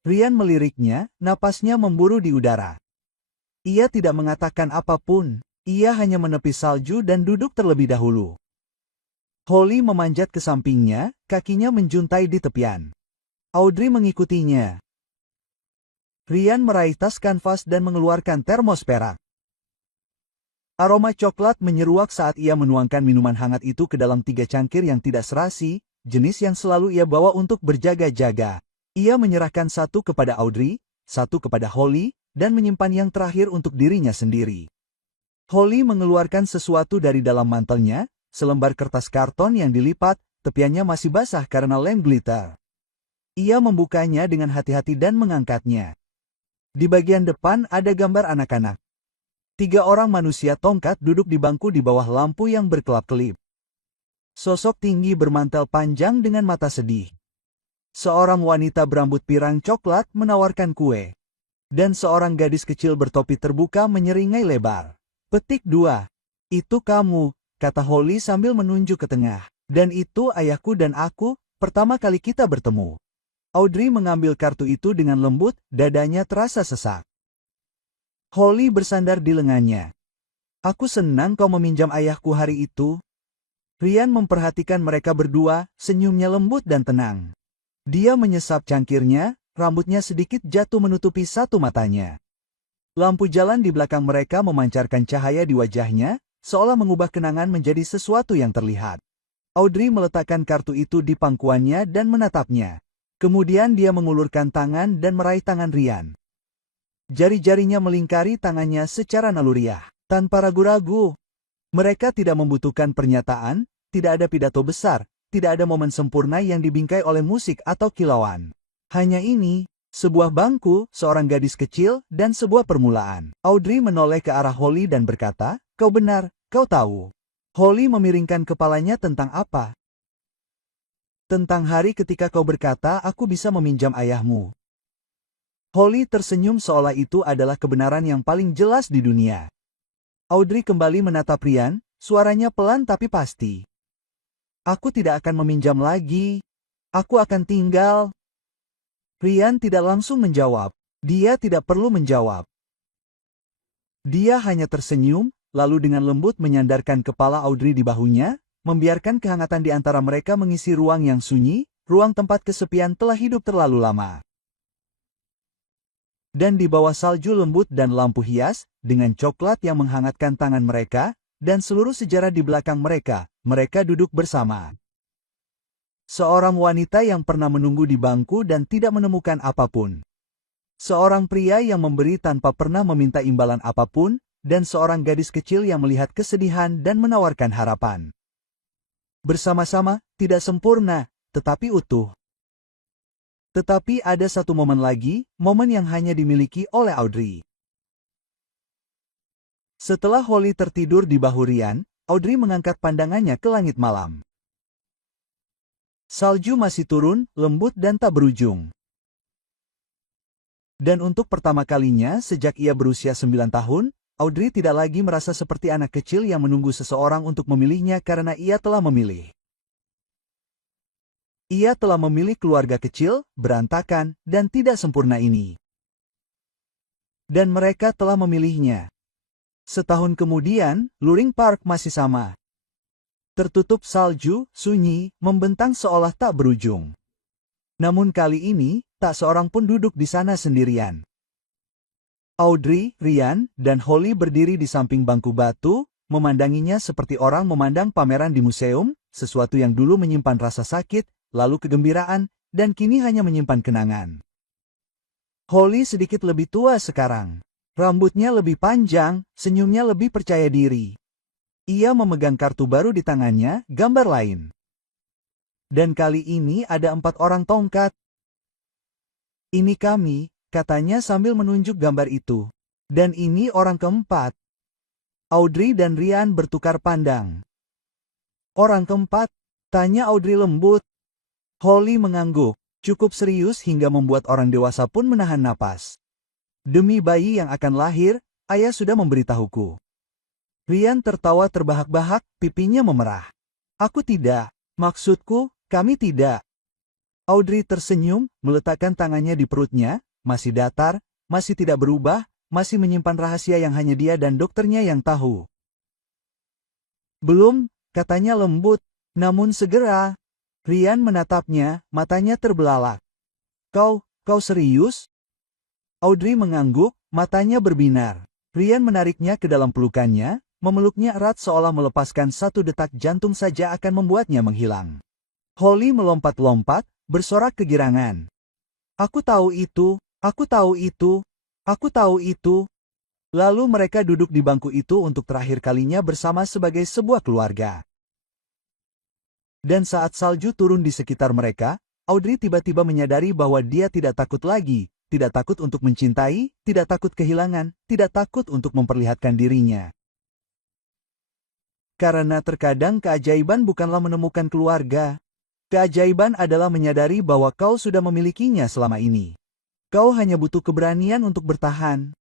Ryan meliriknya, napasnya memburu di udara. Ia tidak mengatakan apapun, ia hanya menepis salju dan duduk terlebih dahulu. Holly memanjat ke sampingnya, kakinya menjuntai di tepian. Audrey mengikutinya. Ryan meraih tas kanvas dan mengeluarkan termos perak. Aroma coklat menyeruak saat ia menuangkan minuman hangat itu ke dalam 3 cangkir yang tidak serasi, jenis yang selalu ia bawa untuk berjaga-jaga. Ia menyerahkan satu kepada Audrey, satu kepada Holly, dan menyimpan yang terakhir untuk dirinya sendiri. Holly mengeluarkan sesuatu dari dalam mantelnya, selembar kertas karton yang dilipat, tepiannya masih basah karena lem glitter. Ia membukanya dengan hati-hati dan mengangkatnya. Di bagian depan ada gambar anak-anak. 3 orang manusia tongkat duduk di bangku di bawah lampu yang berkelap-kelip. Sosok tinggi bermantel panjang dengan mata sedih. Seorang wanita berambut pirang coklat menawarkan kue. Dan seorang gadis kecil bertopi terbuka menyeringai lebar. Petik 2. Itu kamu, kata Holly sambil menunjuk ke tengah. Dan itu ayahku dan aku, pertama kali kita bertemu. Audrey mengambil kartu itu dengan lembut, dadanya terasa sesak. Holly bersandar di lengannya. Aku senang kau meminjam ayahku hari itu. Ryan memperhatikan mereka berdua, senyumnya lembut dan tenang. Dia menyesap cangkirnya, rambutnya sedikit jatuh menutupi satu matanya. Lampu jalan di belakang mereka memancarkan cahaya di wajahnya, seolah mengubah kenangan menjadi sesuatu yang terlihat. Audrey meletakkan kartu itu di pangkuannya dan menatapnya. Kemudian dia mengulurkan tangan dan meraih tangan Ryan. Jari-jarinya melingkari tangannya secara naluriah. Tanpa ragu-ragu. Mereka tidak membutuhkan pernyataan, tidak ada pidato besar, tidak ada momen sempurna yang dibingkai oleh musik atau kilauan. Hanya ini, sebuah bangku, seorang gadis kecil, dan sebuah permulaan. Audrey menoleh ke arah Holly dan berkata, kau benar, kau tahu. Holly memiringkan kepalanya tentang apa? Tentang hari ketika kau berkata aku bisa meminjam ayahmu. Holly tersenyum seolah itu adalah kebenaran yang paling jelas di dunia. Audrey kembali menatap Ryan, suaranya pelan tapi pasti. Aku tidak akan meminjam lagi. Aku akan tinggal. Ryan tidak langsung menjawab. Dia tidak perlu menjawab. Dia hanya tersenyum, lalu dengan lembut menyandarkan kepala Audrey di bahunya, membiarkan kehangatan di antara mereka mengisi ruang yang sunyi, ruang tempat kesepian telah hidup terlalu lama. Dan di bawah salju lembut dan lampu hias, dengan coklat yang menghangatkan tangan mereka, dan seluruh sejarah di belakang mereka, mereka duduk bersama. Seorang wanita yang pernah menunggu di bangku dan tidak menemukan apapun. Seorang pria yang memberi tanpa pernah meminta imbalan apapun, dan seorang gadis kecil yang melihat kesedihan dan menawarkan harapan. Bersama-sama, tidak sempurna, tetapi utuh. Tetapi ada satu momen lagi, momen yang hanya dimiliki oleh Audrey. Setelah Holly tertidur di bahu Ryan, Audrey mengangkat pandangannya ke langit malam. Salju masih turun, lembut dan tak berujung. Dan untuk pertama kalinya sejak ia berusia 9 tahun, Audrey tidak lagi merasa seperti anak kecil yang menunggu seseorang untuk memilihnya karena ia telah memilih. Ia telah memilih keluarga kecil, berantakan, dan tidak sempurna ini. Dan mereka telah memilihnya. Setahun kemudian, Luring Park masih sama. Tertutup salju, sunyi, membentang seolah tak berujung. Namun kali ini, tak seorang pun duduk di sana sendirian. Audrey, Ryan, dan Holly berdiri di samping bangku batu, memandanginya seperti orang memandang pameran di museum, sesuatu yang dulu menyimpan rasa sakit, lalu kegembiraan, dan kini hanya menyimpan kenangan. Holly sedikit lebih tua sekarang. Rambutnya lebih panjang, senyumnya lebih percaya diri. Ia memegang kartu baru di tangannya, gambar lain. Dan kali ini ada 4 orang tongkat. Ini kami, katanya sambil menunjuk gambar itu. Dan ini orang keempat. Audrey dan Ryan bertukar pandang. Orang keempat? Tanya Audrey lembut. Holly mengangguk, cukup serius hingga membuat orang dewasa pun menahan napas. Demi bayi yang akan lahir, ayah sudah memberitahuku. Ryan tertawa terbahak-bahak, pipinya memerah. Aku tidak, maksudku, kami tidak. Audrey tersenyum, meletakkan tangannya di perutnya, masih datar, masih tidak berubah, masih menyimpan rahasia yang hanya dia dan dokternya yang tahu. Belum, katanya lembut, namun segera. Ryan menatapnya, matanya terbelalak. Kau serius? Audrey mengangguk, matanya berbinar. Ryan menariknya ke dalam pelukannya, Memeluknya erat seolah melepaskan satu detak jantung saja akan membuatnya menghilang. Holly melompat-lompat, bersorak kegirangan. Aku tahu itu, aku tahu itu, aku tahu itu. Lalu mereka duduk di bangku itu untuk terakhir kalinya bersama sebagai sebuah keluarga. Dan saat salju turun di sekitar mereka, Audrey tiba-tiba menyadari bahwa dia tidak takut lagi, tidak takut untuk mencintai, tidak takut kehilangan, tidak takut untuk memperlihatkan dirinya. Karena terkadang keajaiban bukanlah menemukan keluarga. Keajaiban adalah menyadari bahwa kau sudah memilikinya selama ini. Kau hanya butuh keberanian untuk bertahan.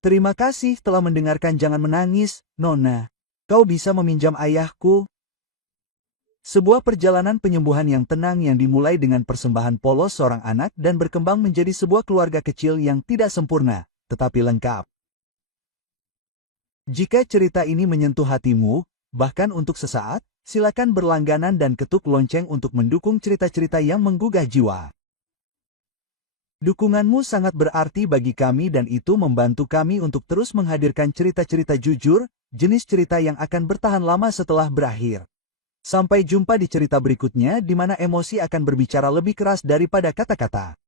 Terima kasih telah mendengarkan. Jangan menangis, Nona. Kau bisa meminjam ayahku. Sebuah perjalanan penyembuhan yang tenang yang dimulai dengan persembahan polos seorang anak dan berkembang menjadi sebuah keluarga kecil yang tidak sempurna, tetapi lengkap. Jika cerita ini menyentuh hatimu, bahkan untuk sesaat, silakan berlangganan dan ketuk lonceng untuk mendukung cerita-cerita yang menggugah jiwa. Dukunganmu sangat berarti bagi kami dan itu membantu kami untuk terus menghadirkan cerita-cerita jujur, jenis cerita yang akan bertahan lama setelah berakhir. Sampai jumpa di cerita berikutnya di mana emosi akan berbicara lebih keras daripada kata-kata.